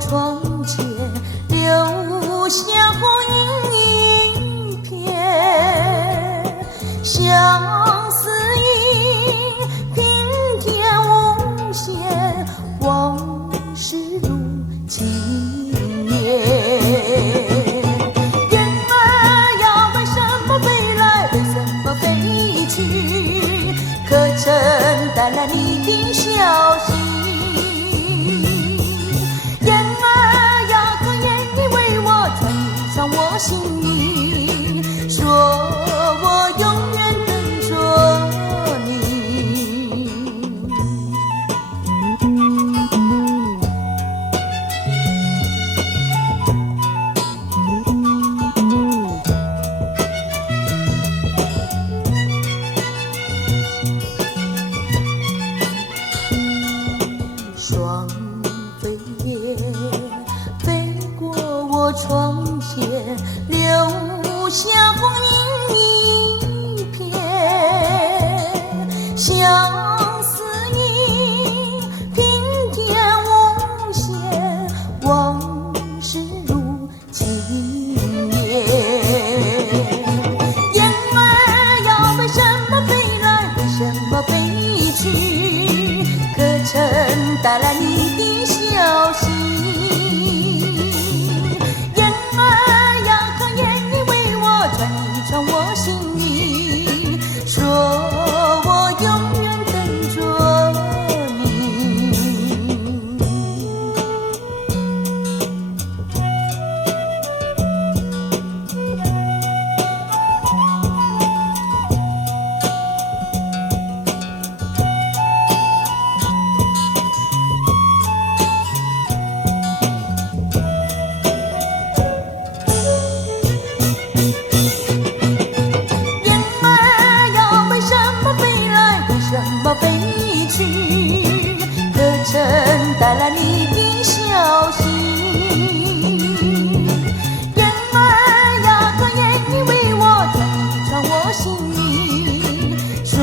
窗前留下红影片，相思意，平添无限，往事如轻烟。雁儿呀，为什么飞来，为什么飞去？可曾带来你的消息？我心里说，我永远等着你。双飞燕飞过我窗前，留下红影一片，相思意，平添无限，往事如轻烟。雁儿呀，为什么飞来，为什么飞去？可曾带来你的消息？我心里说，我永远等着你。飞去，可曾带来你的消息？雁儿呀，可愿你为我传一传我心里说？